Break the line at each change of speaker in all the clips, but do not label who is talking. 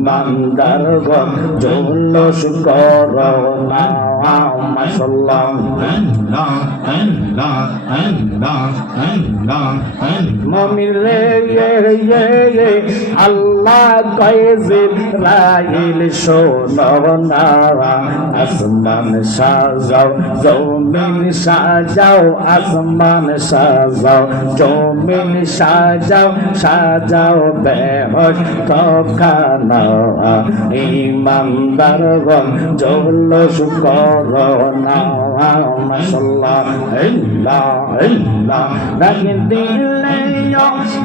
ইমানদার জন্য শুকর করো না মাশাল্লাহ মমিন রে ইয়ে ইয়ে ইয়ে আল্লাহ কয়েছে রাইল শোনো না আসমান সাজাও জমিন সাজাও আসমান সাজাও জমিন সাজাও সাজাও বেহস তখানা ইমানদার গণ জলস করো না মাশাল্লাহ ইল্লা ইল্লা রাখিন দিলে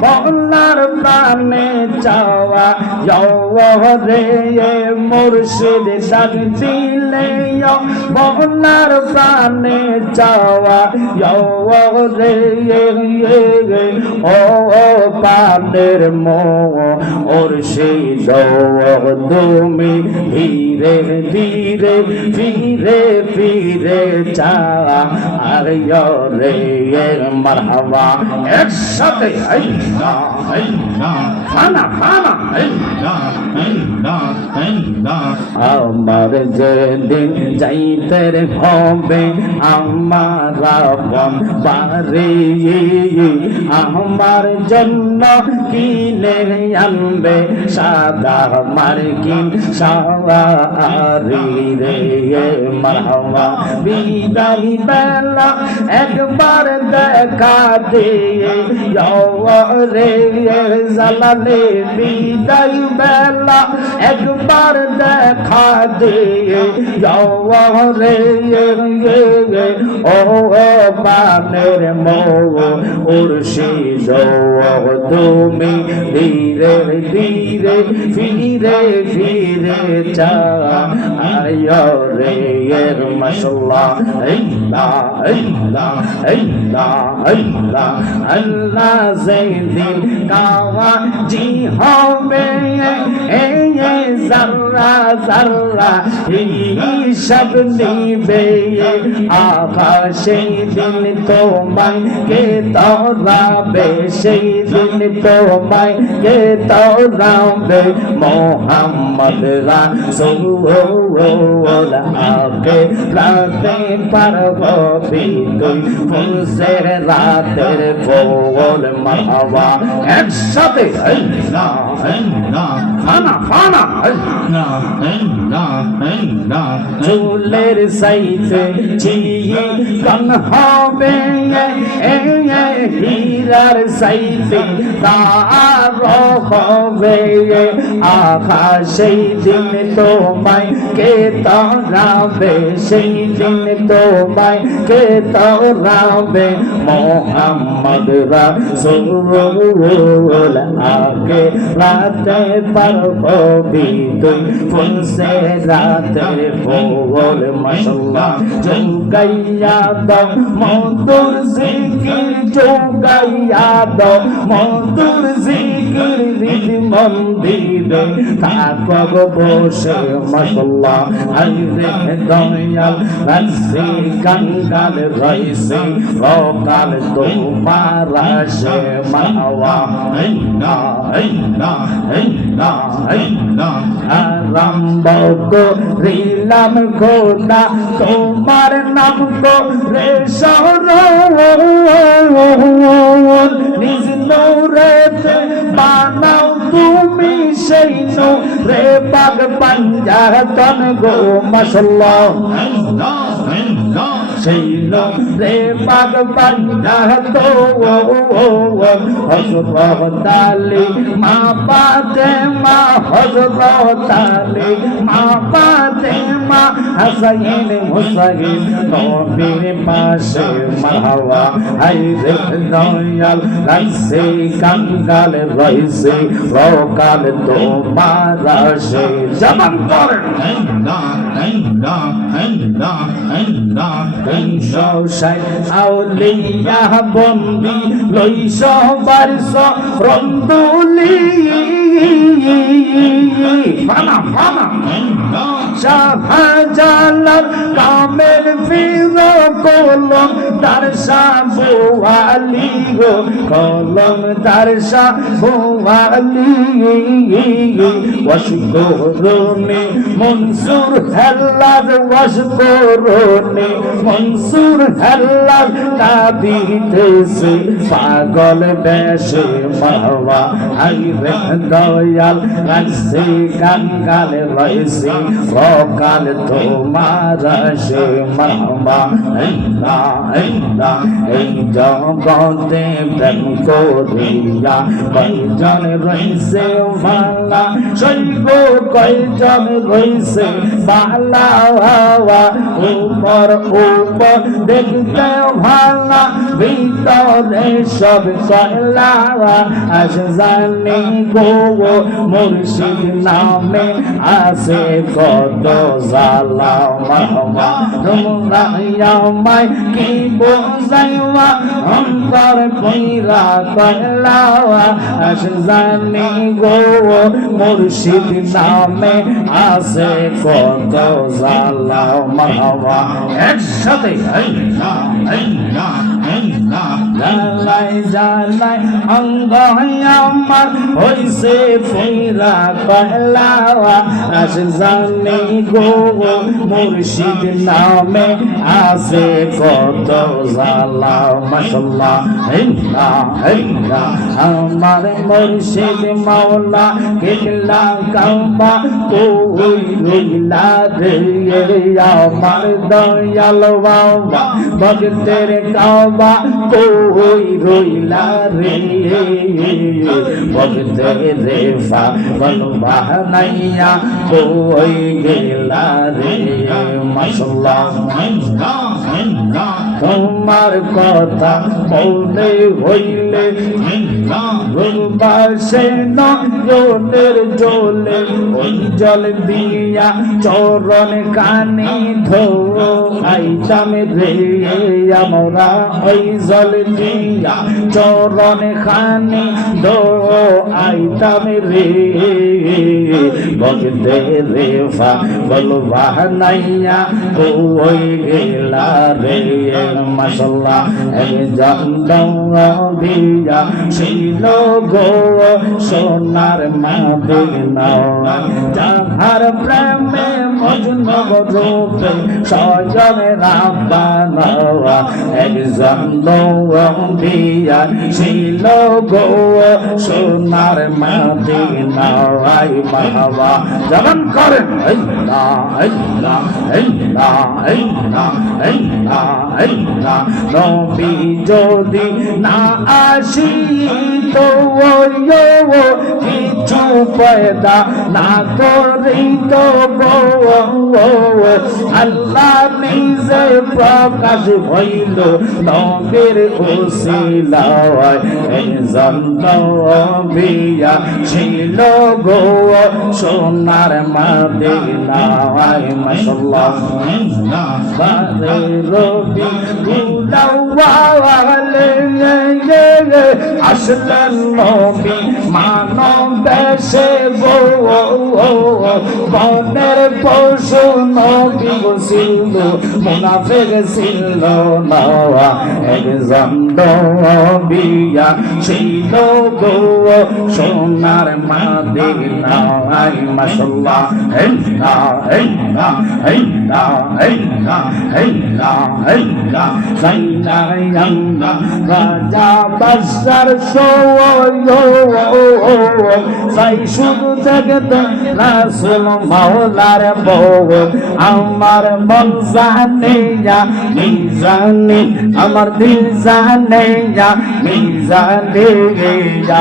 বলার প্রাণে চাওয়া রে মুর্শিদ ডাক দিলে বলার ও পানের মো ওর সেই তুমি ধীরে ধীরে ফিরে ফিরে চা আর রে মারহাবা একসাথে আমার যেদিন যাইতে হবে আমার বারে আমার জন্য কিনে আনবে সাদা মার্কিন সারি রে মারহাবা বিদায় বেলা একবার দেখা দিয়ে রে জালালে বিদায় বেলা একবার দেখা দিয়ে রে ও বানের মৌ উর্শিদ তুমি ধীরে ধীরে ফিরে ফিরে চা আয় রে মাসাল্লাহ আল্লাহ আল্লাহ আল্লাহ আল্লাহ আল্লাহ যেদিন কাওয়া জি হবে জাররা জাররা হিসাব নিবে সেই দিন তোমায় কে তরাবে সেই দিন তোমায় কে তরাবে মোহাম্মদ আগে রাতে পারবি তুই ফুলসের রাতের বল মারহাবা একসাথে চুলের সাইতে চিয়ে কন হবে হীরার সাইতে তার হবে আখা সেই দিন তোমায় কে তরাবে? সেই দিন তোমায় কে তরাবে? মোহাম্মদ রাসূল আগে রাতে পারবি তুই ফুলসে রাতের ফোল মাশাল্লাহ। জুগাইয়া দাও, মধুর জিকির, জুগাইয়া দাও, মধুর জিকির হৃদ মন্দিরে থাকব বসে মাশাল্লাহ আইরে দয়াল রাসি কাঙ্গাল রইসি রকাল তোমার আসে মাওয়া। আইনা আইনা আইনা আইনা আরম্ভ করিলাম খোদা তোমার নাম গো রে সরল নিজ নূরেতে বানাও তুমি সেই রে বাগ পাঞ্জাতন গো মশল্লা সেই রে বাগ পাঞ্জাত হজরত আলী মা পাতে মা হজরত আলী, মা পাতে মা হাসাইন হুসাইন নবীর পাশে মারহাবা, হাই রে দয়াল রাখছে কাঙ্গাল রইছে রকাল তোমার আসে। জবান করেন। আউলিয়া বন্দি লইশ বারশ রন্দুলি ফানা ফানা। শাহজালাল কামেল ফির কলম, তার সাবুয়ালি গো, কলম, তার সাবুয়ালি ওয়াশকুরুনি মনসুর হেল্লাদ ওয়াশকুরুনি মনসুর হেল্লাদ কাঁদিতেছে পাগল বেশে মাওয়া। আই রে দয়াল রাখছে কাঙ্গাল রয়েছে সকাল তোমার সে মামা এই জগতে প্রেম করিয়া কয়জন রয়েছে ভালা শৈব কয়জন রয়েছে বালা হাওয়া, উপর উপর দেখতে ভালা। ভিতরে সব কয়লা আজ জানি গো মুর্শিদ নামে আছে কত জালা মামা। তোমরা আমায় কি বোঝাইবা অন্তর কইরা কয়লা আজ জানি গো মুর্শিদ নামে আছে কত জালা মামা। একসাথে এই না এই না এই না জালাই জালাই অঙ্গ আমার হইছে ফিরা কহলাওয়া আজ জানি গো, মুর্শিদ নামে আছে কত জালা মাশাল্লাহ, হেল্লা হেল্লা। আমার মুর্শিদ মাওলা, কিল্লা কাম্বা, তুই রইলা রে আমার দয়াল বাবা। ভক্তের কাবা কই রইলা রে বলতে রে পাগল বাহানাইয়া কই গেলা রে। মাশাল্লাহ। তোমার কথা মনে হইলে বাসে নয়নের জলে ওই জল দিয়া চরণ কানে ধো আইতাম রে আমরা ওই জল দিয়া চরণ খানে ধো আইতাম রে। ভগতে রে ফা, বলবা নাইয়া ওই গেলা রে। মাসাল্লাহ দিয়া ছিল গো সোনার মাদিনা। যাহার প্রেমে মজনু রূপে সজনে রাব্বানা। একজন দিয়া ছিল গো সোনার মাদিনা। আই মাহবা যেমন করেন না এই না এই না না নবী যদি না আসি তো কিছু পয়দা না করি তো আল্লাহ নিজে প্রকাশ হইল নবীর ওসিলায় বিয়া ছিল গো সোনার মাদিনায়। মাশাল্লাহ রবি গুলাওয়ালে আসলেন নবী, মানব দেশে বনের পশু নবী ছিল, মুনাফিক ছিল না একজন বিয়া ছিল গো, সোনার মাদিনায় মাশাল্লাহ হেল্লা হেল্লা হেল্লা হেল্লা হেল্লা হেল্লা সাইনা ইয়ান্না রাজা বাসার সো সাই শুধু জগতে রাসুল মাওলার বউ। আমার মন জানে যা মিজানে আমার দিল জানে যা মিজানে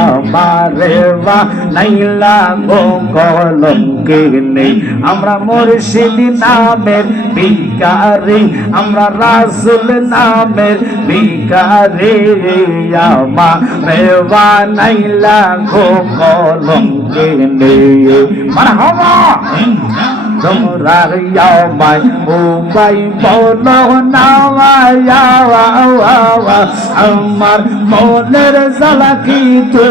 আমারে বা নাইলা গো কলঙ্কে নেই। আমরা মুর্শিদ নামের ভিকারি আমরা রাসুল নামের ভিকারি আমারে বা নাইলা গো কলঙ্কে নেই আমার মনের জ্বালা কি তো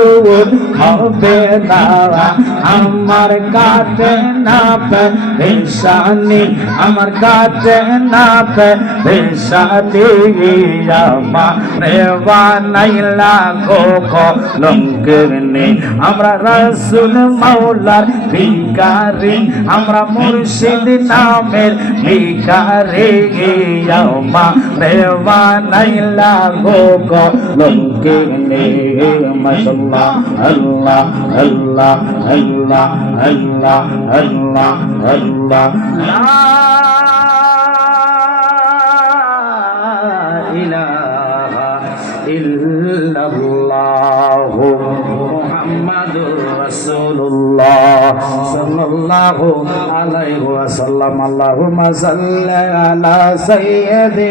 হবে না আমার কাটে না পেশানি আমার কাছে না পেশানি আমার বানাইলা গো কলঙ্কিনী আমরা রসুল মাওলার ভিকারি আমরা মুর্শিদ নামের ভিকারি আমার বানাইলা গো কলঙ্কিনী মাশাআল্লাহ, আল্লাহ আল্লাহ আল্লাহ আল্লাহ আল্লাহ আল্লাহ। সাল্লাল্লাহু আলাইহি ওয়াসাল্লাম আল্লাহুম্মা সাল্লি আলা সাইয়্যিদি